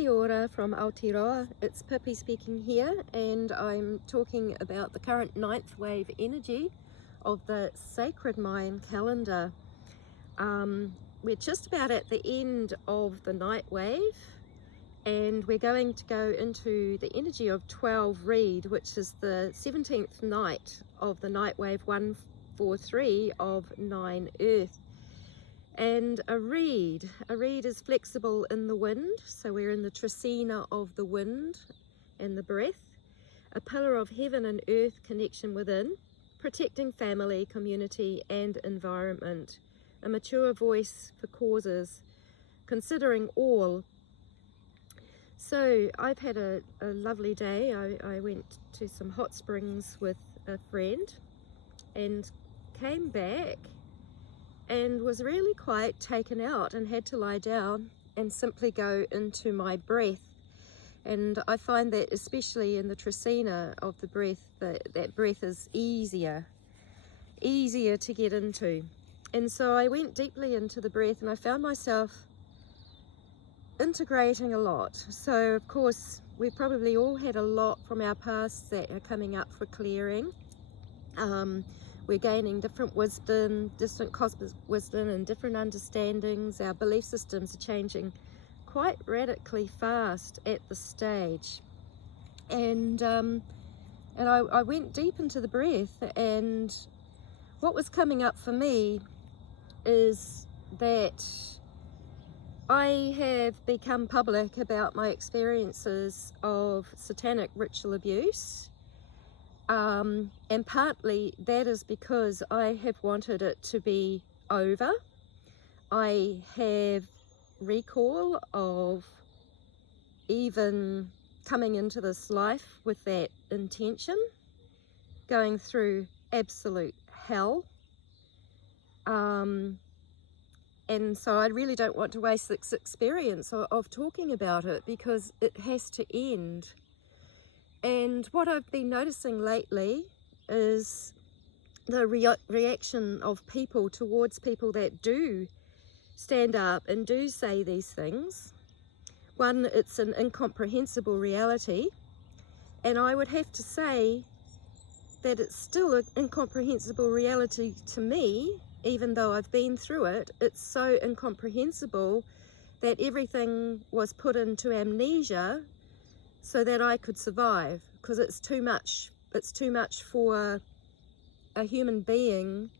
Kia ora from Aotearoa. It's Pippi speaking here, and I'm talking about the current ninth wave energy of the Sacred Mayan calendar. We're just about at the end of the night wave, and we're going to go into the energy of 12 read, which is the 17th night of the night wave 143 of 9 Earth. And a reed is flexible in the wind, so we're in the tracina of the wind and the breath. A pillar of heaven and earth connection within, protecting family, community and environment. A mature voice for causes, considering all. So I've had a lovely day. I went to some hot springs with a friend and came back and was really quite taken out and had to lie down and simply go into my breath. And I find that especially in the tracina of the breath, that breath is easier to get into. And so I went deeply into the breath and I found myself integrating a lot. So of course we've probably all had a lot from our pasts that are coming up for clearing. We're gaining different wisdom, different cosmic wisdom and different understandings. Our belief systems are changing quite radically fast at this stage. And I went deep into the breath, and what was coming up for me is that I have become public about my experiences of satanic ritual abuse. And partly that is because I have wanted it to be over. I have recall of even coming into this life with that intention, going through absolute hell. And so I really don't want to waste this experience of talking about it, because it has to end. And what I've been noticing lately is the reaction of people towards people that do stand up and do say these things. One, it's an incomprehensible reality, and I would have to say that it's still an incomprehensible reality to me, even though I've been through it. It's so incomprehensible that everything was put into amnesia so that I could survive, because it's too much for a human being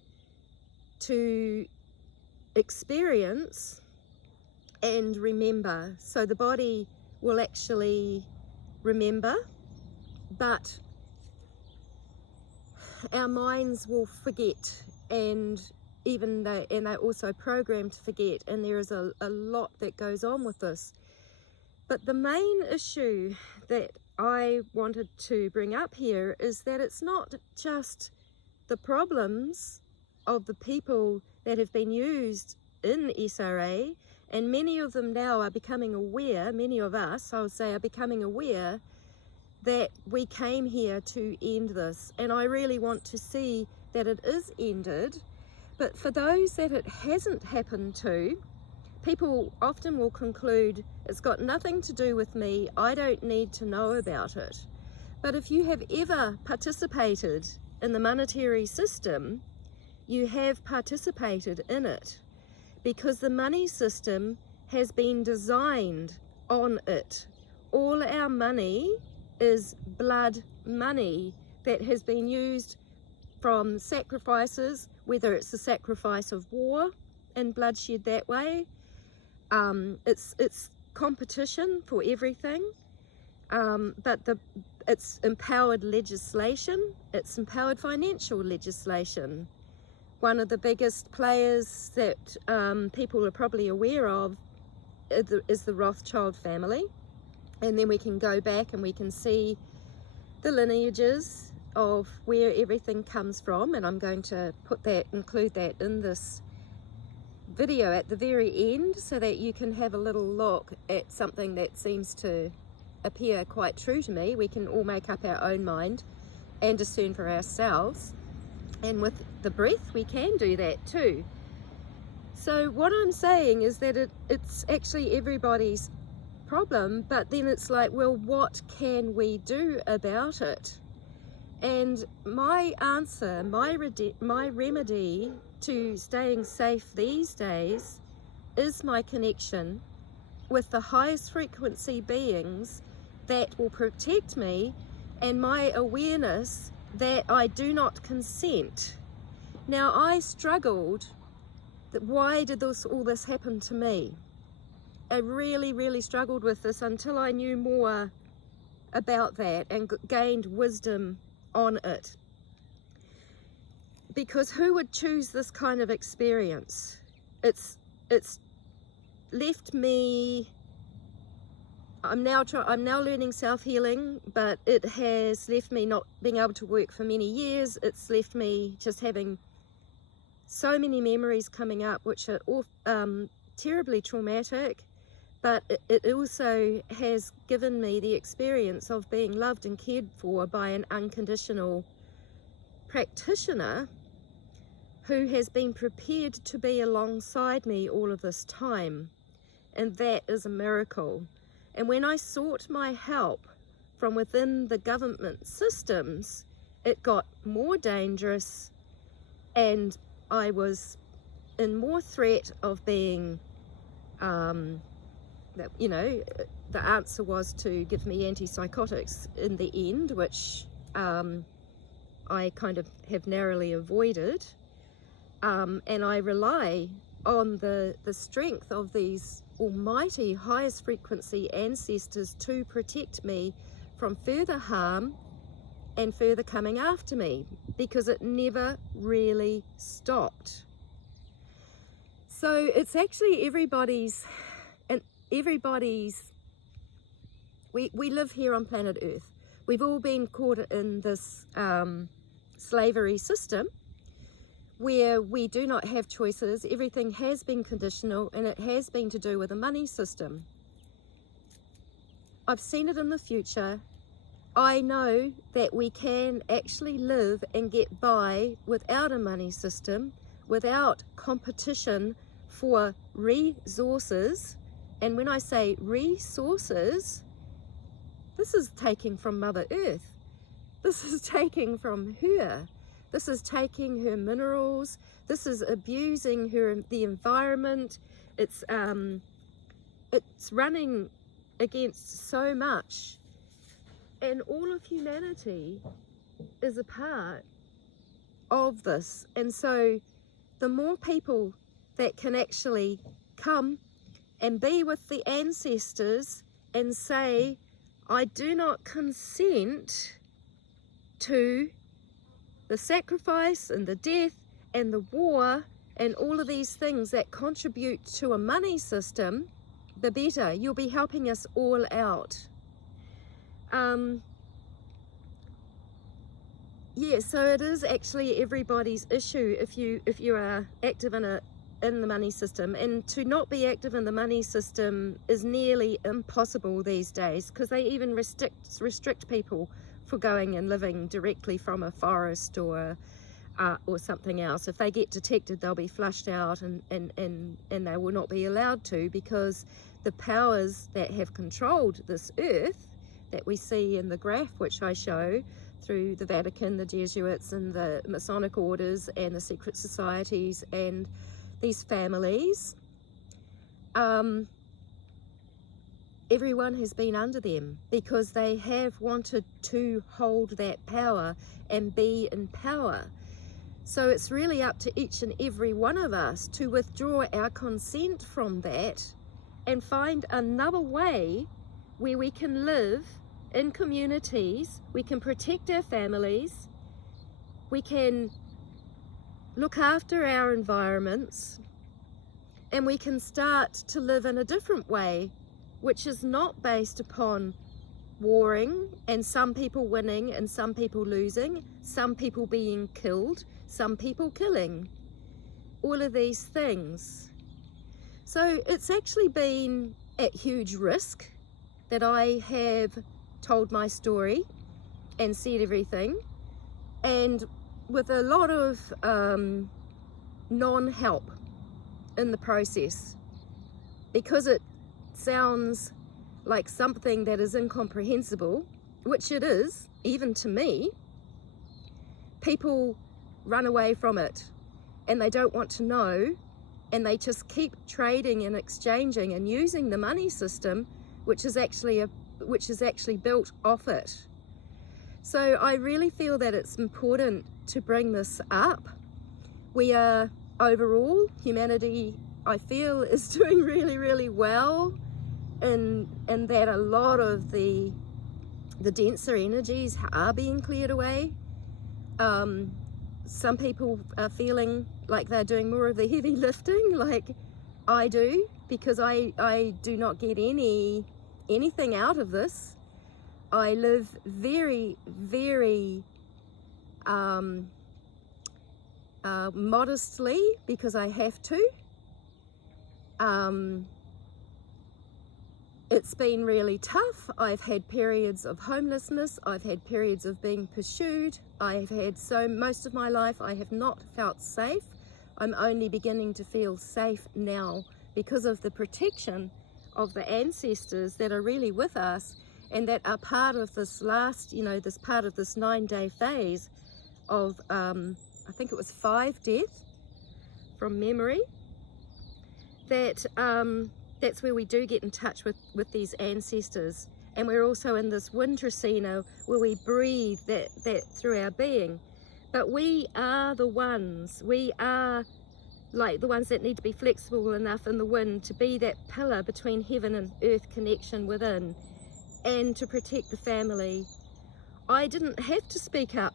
to experience and remember. So the body will actually remember, but our minds will forget, and they're also programmed to forget, and there is a lot that goes on with this. But the main issue that I wanted to bring up here is that it's not just the problems of the people that have been used in SRA, and many of them now are becoming aware, many of us, I would say, are becoming aware that we came here to end this. And I really want to see that it is ended. But for those that it hasn't happened to, people often will conclude, it's got nothing to do with me, I don't need to know about it. But if you have ever participated in the monetary system, you have participated in it, because the money system has been designed on it. All our money is blood money that has been used from sacrifices, whether it's the sacrifice of war and bloodshed that way. It's competition for everything, but it's empowered legislation, it's empowered financial legislation. One of the biggest players that people are probably aware of is the Rothschild family, and then we can go back and we can see the lineages of where everything comes from, and I'm going to include that in this video at the very end, so that you can have a little look at something that seems to appear quite true to me. We can all make up our own mind and discern for ourselves, and with the breath we can do that too. So what I'm saying is that it's actually everybody's problem, but then it's like, well, what can we do about it? And my answer, my remedy to staying safe these days is my connection with the highest frequency beings that will protect me, and my awareness that I do not consent. Now, I struggled that why did all this happen to me? I really struggled with this until I knew more about that and gained wisdom on it. Because who would choose this kind of experience? It's left me. I'm now learning self-healing, but it has left me not being able to work for many years. It's left me just having so many memories coming up, which are all terribly traumatic, but it also has given me the experience of being loved and cared for by an unconditional practitioner who has been prepared to be alongside me all of this time, and that is a miracle. And when I sought my help from within the government systems, it got more dangerous, and I was in more threat of being, the answer was to give me antipsychotics in the end, which I kind of have narrowly avoided. And I rely on the strength of these almighty highest frequency ancestors to protect me from further harm and further coming after me, because it never really stopped. So it's actually everybody's, we live here on planet Earth. We've all been caught in this slavery system where we do not have choices. Everything has been conditional, and it has been to do with the money system. I've seen it in the future. I know that we can actually live and get by without a money system, without competition for resources. And when I say resources, this is taking from Mother Earth. This is taking from her. This is taking her minerals. This is abusing the environment. It's running against so much. And all of humanity is a part of this. And so the more people that can actually come and be with the ancestors and say, I do not consent to the sacrifice and the death and the war and all of these things that contribute to a money system, the better. You'll be helping us all out. So it is actually everybody's issue if you are active in the money system, and to not be active in the money system is nearly impossible these days, because they even restrict people for going and living directly from a forest or something else. If they get detected, they'll be flushed out, and they will not be allowed to, because the powers that have controlled this earth that we see in the graph which I show, through the Vatican, the Jesuits and the Masonic orders and the secret societies and these families, everyone has been under them because they have wanted to hold that power and be in power. So it's really up to each and every one of us to withdraw our consent from that and find another way where we can live in communities, we can protect our families, we can look after our environments, and we can start to live in a different way, which is not based upon warring and some people winning and some people losing, some people being killed, some people killing, all of these things. So it's actually been at huge risk that I have told my story and said everything, and with a lot of non-help in the process, because it sounds like something that is incomprehensible, which it is, even to me, people run away from it and they don't want to know, and they just keep trading and exchanging and using the money system, which is actually built off it. So I really feel that it's important to bring this up. We are overall, humanity, I feel, is doing really, really well, and that a lot of the denser energies are being cleared away. Some people are feeling like they're doing more of the heavy lifting, like I do, because I do not get anything out of this. I live very, very modestly because I have to. It's been really tough. I've had periods of homelessness. I've had periods of being pursued. I've had most of my life I have not felt safe. I'm only beginning to feel safe now because of the protection of the ancestors that are really with us and that are part of this last, this part of this 9-day phase of, I think it was 5 deaths from memory. That's where we do get in touch with these ancestors. And we're also in this wind tracina where we breathe that through our being. But we are the ones like the ones that need to be flexible enough in the wind to be that pillar between heaven and earth connection within, and to protect the family. I didn't have to speak up.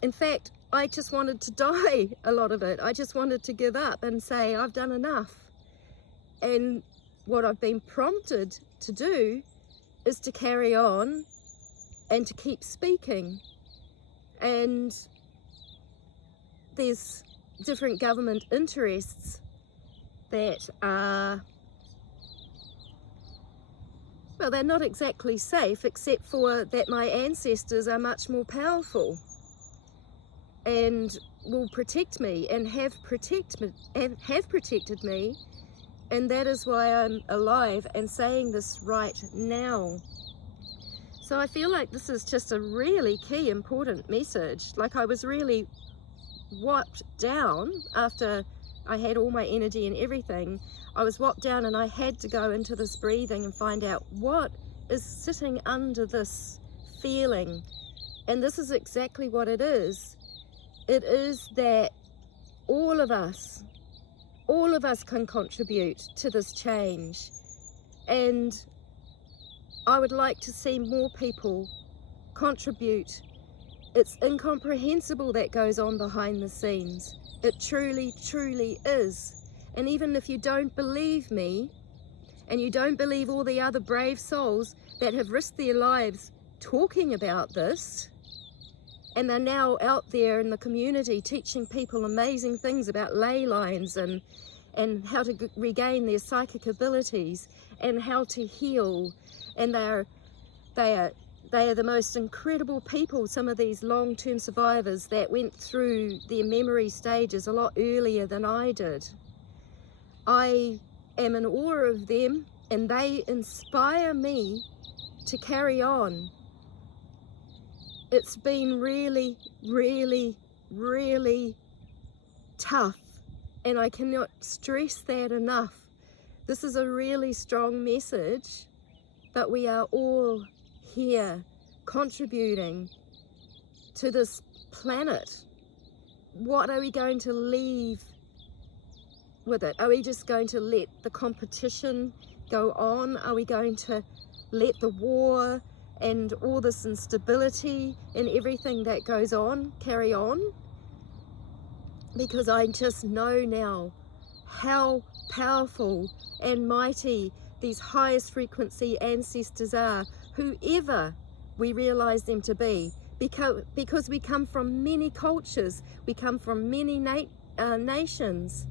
In fact, I just wanted to die a lot of it. I just wanted to give up and say, I've done enough. And what I've been prompted to do is to carry on and to keep speaking. And there's different government interests that are, well, they're not exactly safe, except for that my ancestors are much more powerful and will protect me and have protected me. And that is why I'm alive and saying this right now. So I feel like this is just a really key, important message. Like I was really wiped down after I had all my energy and everything. I was wiped down and I had to go into this breathing and find out what is sitting under this feeling. And this is exactly what it is. It is that all of us can contribute to this change, and I would like to see more people contribute. It's incomprehensible that goes on behind the scenes. It truly, truly is. And even if you don't believe me, and you don't believe all the other brave souls that have risked their lives talking about this, and they're now out there in the community teaching people amazing things about ley lines and how to regain their psychic abilities and how to heal. And they are the most incredible people, some of these long-term survivors that went through their memory stages a lot earlier than I did. I am in awe of them, and they inspire me to carry on. It's been really, really, really tough, and I cannot stress that enough. This is a really strong message, but we are all here contributing to this planet. What are we going to leave with it? Are we just going to let the competition go on? Are we going to let the war and all this instability and everything that goes on carry on? Because I just know now how powerful and mighty these highest frequency ancestors are, whoever we realize them to be, because we come from many cultures, we come from many nations.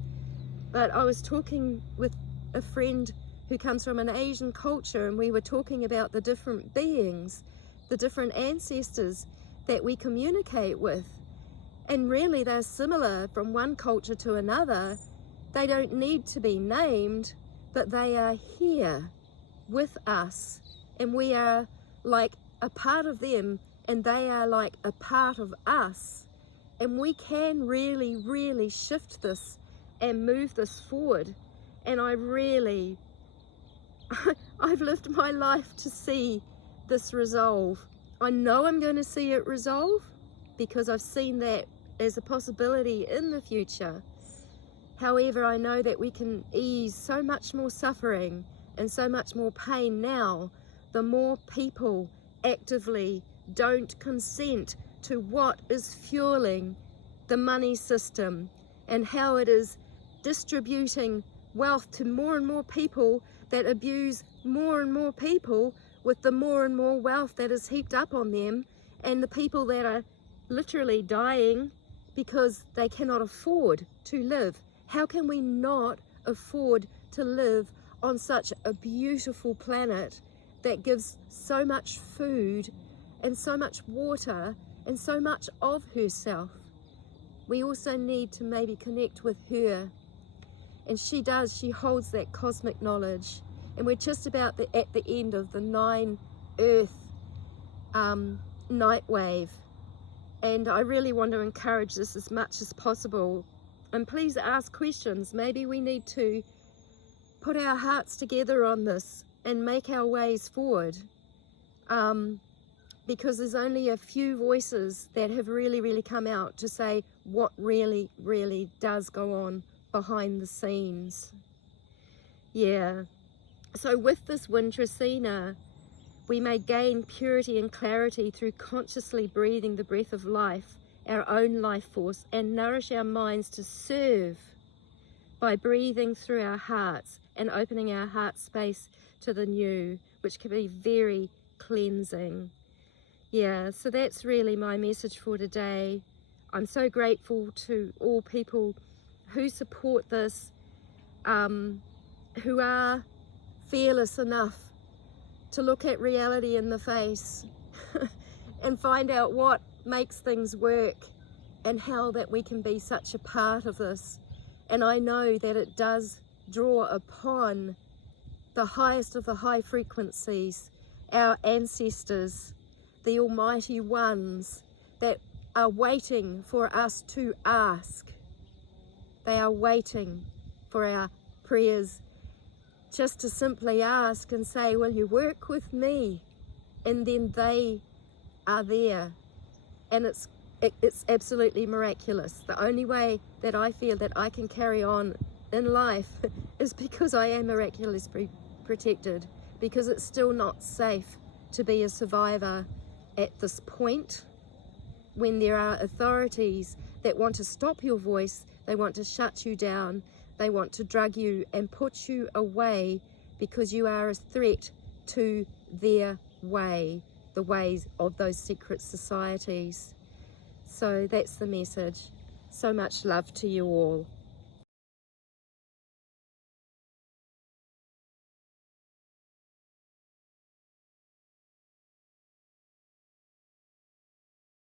But I was talking with a friend who comes from an Asian culture, and we were talking about the different beings, the different ancestors that we communicate with. And really they're similar from one culture to another. They don't need to be named, but they are here. with us, and we are like a part of them, and they are like a part of us, and we can really shift this and move this forward. And I've lived my life to see this resolve. I know I'm going to see it resolve because I've seen that as a possibility in the future. However, I know that we can ease so much more suffering and so much more pain now, the more people actively don't consent to what is fueling the money system and how it is distributing wealth to more and more people that abuse more and more people, with the more and more wealth that is heaped up on them, and the people that are literally dying because they cannot afford to live. How can we not afford to live on such a beautiful planet that gives so much food and so much water and so much of herself? We also need to maybe connect with her, and she holds that cosmic knowledge, and we're just about at the end of the 9 Earth night wave, and I really want to encourage this as much as possible. And please ask questions. Maybe we need to put our hearts together on this and make our ways forward, because there's only a few voices that have really come out to say what really does go on behind the scenes. Yeah, so with this Wintracina, we may gain purity and clarity through consciously breathing the breath of life, our own life force, and nourish our minds to serve by breathing through our hearts and opening our heart space to the new, which can be very cleansing. Yeah, so that's really my message for today. I'm so grateful to all people who support this, who are fearless enough to look at reality in the face and find out what makes things work and how that we can be such a part of this. And I know that it does draw upon the highest of the high frequencies, our ancestors, the almighty ones that are waiting for us to ask. They are waiting for our prayers, just to simply ask and say, will you work with me? And then they are there. And it's absolutely miraculous. The only way that I feel that I can carry on in life is because I am miraculously protected, because it's still not safe to be a survivor at this point, when there are authorities that want to stop your voice, they want to shut you down, they want to drug you and put you away because you are a threat to their way, the ways of those secret societies. So that's the message. So much love to you all.